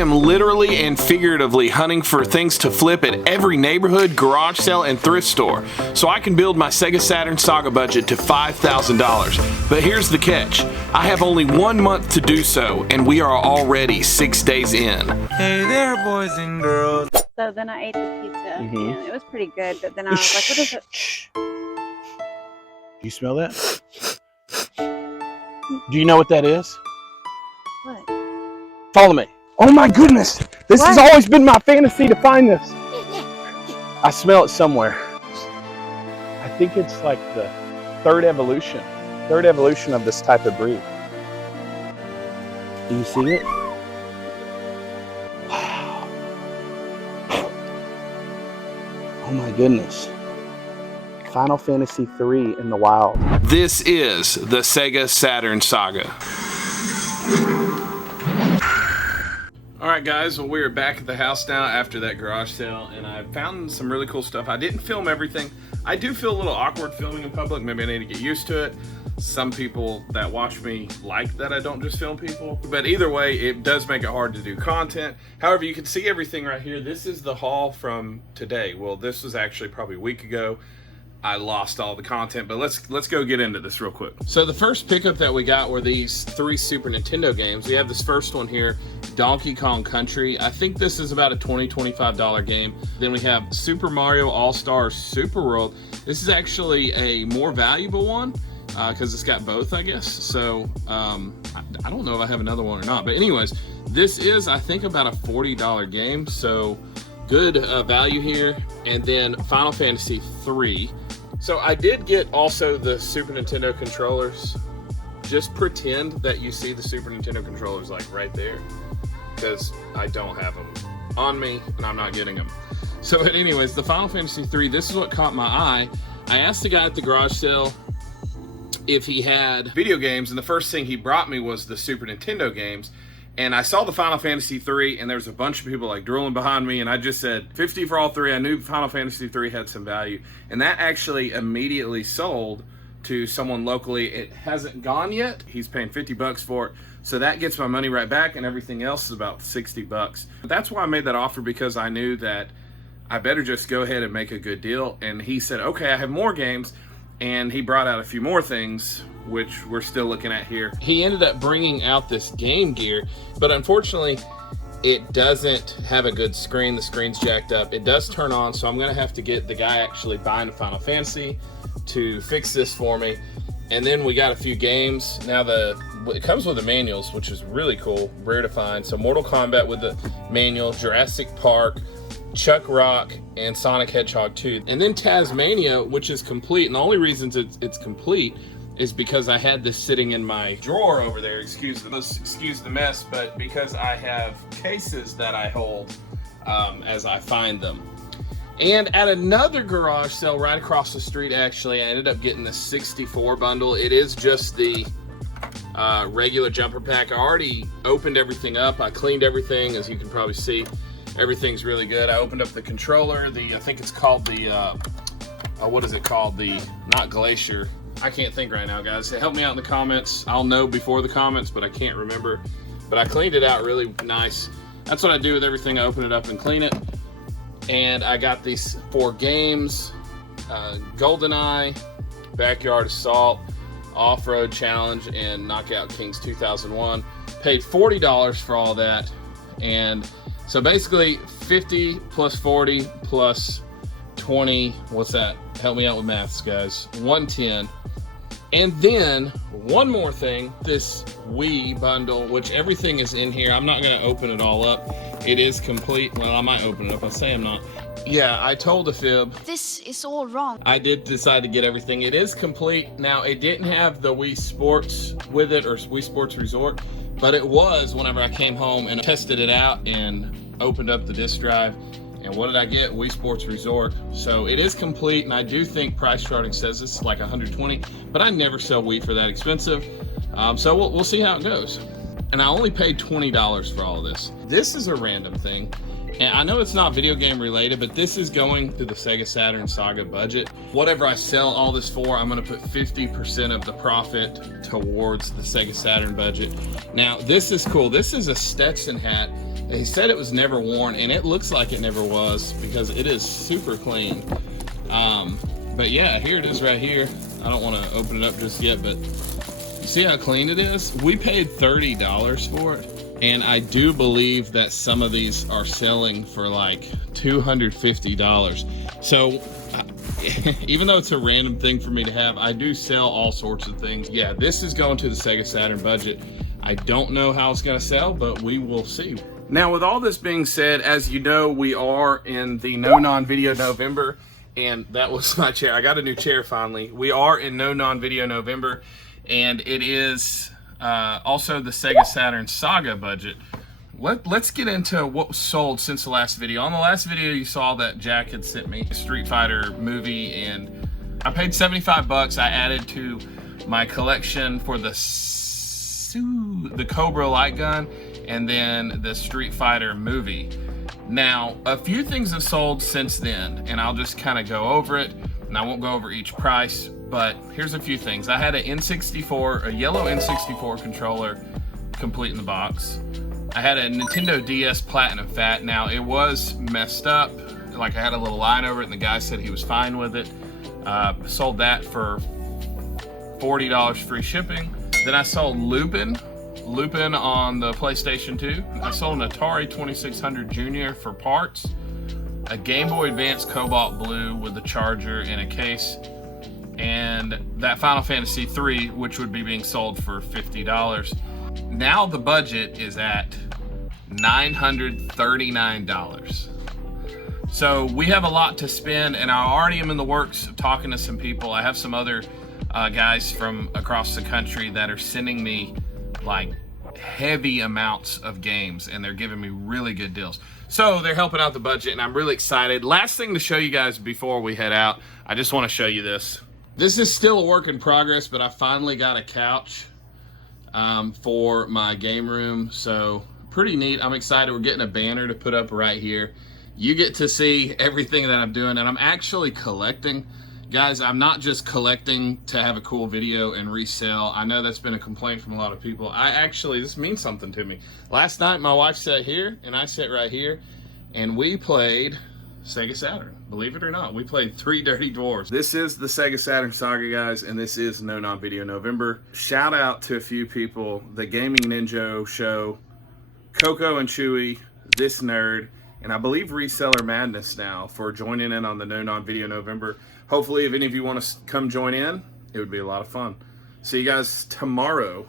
am literally and figuratively hunting for things to flip at every neighborhood, garage sale, and thrift store, so I can build my Sega Saturn Saga budget to $5,000. But here's the catch. I have only 1 month to do so, and we are already 6 days in. Hey there, boys and girls. So then I ate the pizza, and it was pretty good, but then I was like, what is it? Do you smell that? Do you know what that is? What? Follow me. Oh my goodness! This has always been my fantasy to find this. I smell it somewhere. I think it's like the third evolution of this type of breed. Do you see it? Wow. Oh my goodness. Final Fantasy III in the wild. This is the Sega Saturn Saga. Alright guys, well we are back at the house now after that garage sale, and I found some really cool stuff. I didn't film everything. I do feel a little awkward filming in public. Maybe I need to get used to it. Some people that watch me like that I don't just film people. But either way, it does make it hard to do content. However, you can see everything right here. This is the haul from today. Well, this was actually probably a week ago. I lost all the content, but let's go get into this real quick. So the first pickup that we got were these 3 Super Nintendo games. We have this first one here, Donkey Kong Country. I think this is about a $20-$25 game. Then we have Super Mario All-Stars Super World. This is actually a more valuable one because it's got both, I guess. So I don't know if I have another one or not, but anyways, this is, I think, about a $40 game. So good value here. And then Final Fantasy III. So I did get also the Super Nintendo controllers. Just pretend that you see the Super Nintendo controllers like right there, because I don't have them on me and I'm not getting them. So but anyways, the Final Fantasy III, this is what caught my eye. I asked the guy at the garage sale if he had video games, and the first thing he brought me was the Super Nintendo games. And I saw the Final Fantasy III, and there's a bunch of people like drooling behind me, and I just said 50 for all 3. I knew Final Fantasy III had some value, and that actually immediately sold to someone locally. It hasn't gone yet. He's paying 50 bucks for it, so that gets my money right back, and everything else is about 60 bucks. That's why I made that offer, because I knew that I better just go ahead and make a good deal. And he said, okay, I have more games, and he brought out a few more things, which we're still looking at here. He ended up bringing out this Game Gear, but unfortunately it doesn't have a good screen. The screen's jacked up. It does turn on, so I'm gonna have to get the guy actually buying a Final Fantasy to fix this for me. And then we got a few games. Now it comes with the manuals, which is really cool, rare to find. So Mortal Kombat with the manual, Jurassic Park, Chuck Rock, and Sonic Hedgehog 2. And then Tasmania, which is complete. And the only reasons it's complete is because I had this sitting in my drawer over there. Excuse the mess, but because I have cases that I hold as I find them. And at another garage sale right across the street, actually, I ended up getting the 64 bundle. It is just the regular jumper pack. I already opened everything up. I cleaned everything, as you can probably see. Everything's really good. I opened up the controller. I think it's called the, what is it called? Not Glacier. I can't think right now, guys. Help me out in the comments. I'll know before the comments, but I can't remember. But I cleaned it out really nice. That's what I do with everything. I open it up and clean it. And I got these 4 games. GoldenEye, Backyard Assault, Off-Road Challenge, and Knockout Kings 2001. Paid $40 for all that. And so basically 50 plus 40 plus 20, what's that? Help me out with maths, guys. 110. And then one more thing, this Wii bundle, which everything is in here. I'm not gonna open it all up. It is complete. Well, I might open it up. I'll say I'm not. Yeah, I told a fib. This is all wrong. I did decide to get everything. It is complete. Now, it didn't have the Wii Sports with it, or Wii Sports Resort, but it was whenever I came home and tested it out and opened up the disc drive. And what did I get? Wii Sports Resort. So it is complete, and I do think price charting says it's like $120, but I never sell Wii for that expensive. So we'll see how it goes. And I only paid $20 for all of this. This is a random thing. And I know it's not video game related, but this is going to the Sega Saturn Saga budget. Whatever I sell all this for, I'm gonna put 50% of the profit towards the Sega Saturn budget. Now, this is cool. This is a Stetson hat. He said it was never worn, and it looks like it never was because it is super clean. But yeah, here it is right here. I don't wanna open it up just yet, but you see how clean it is? We paid $30 for it. And I do believe that some of these are selling for like $250. So even though it's a random thing for me to have, I do sell all sorts of things. Yeah, this is going to the Sega Saturn budget. I don't know how it's gonna sell, but we will see. Now, with all this being said, as you know, we are in the No Non-Video November, and that was my chair. I got a new chair finally. We are in No Non-Video November, and it is also the Sega Saturn Saga budget. Let's get into what was sold since the last video. On the last video, you saw that Jack had sent me a Street Fighter movie, and I paid 75 bucks. I added to my collection for the Cobra light gun and then the Street Fighter movie. Now, a few things have sold since then, and I'll just kind of go over it, and I won't go over each price. But here's a few things. I had an N64, a yellow N64 controller, complete in the box. I had a Nintendo DS Platinum Fat. Now, it was messed up. Like, I had a little line over it, and the guy said he was fine with it. Sold that for $40 free shipping. Then I sold Lupin on the PlayStation 2. I sold an Atari 2600 Junior for parts. A Game Boy Advance Cobalt Blue with a charger and a case. And that Final Fantasy 3, which would be being sold for $50. Now the budget is at $939. So we have a lot to spend, and I already am in the works of talking to some people. I have some other guys from across the country that are sending me like heavy amounts of games, and they're giving me really good deals. So they're helping out the budget, and I'm really excited. Last thing to show you guys before we head out, I just want to show you this. This is still a work in progress, but I finally got a couch for my game room. So pretty neat. I'm excited. We're getting a banner to put up right here. You get to see everything that I'm doing, and I'm actually collecting. Guys, I'm not just collecting to have a cool video and resell. I know that's been a complaint from a lot of people. This means something to me. Last night, my wife sat here, and I sat right here, and we played Sega Saturn. Believe it or not, we played 3 Dirty Dwarfs. This is the Sega Saturn Saga, guys, and this is No Non-Video November. Shout out to a few people, the Gaming Ninja Show, Coco and Chewy, This Nerd, and I believe Reseller Madness now for joining in on the No Non-Video November. Hopefully, if any of you want to come join in, it would be a lot of fun. See you guys tomorrow.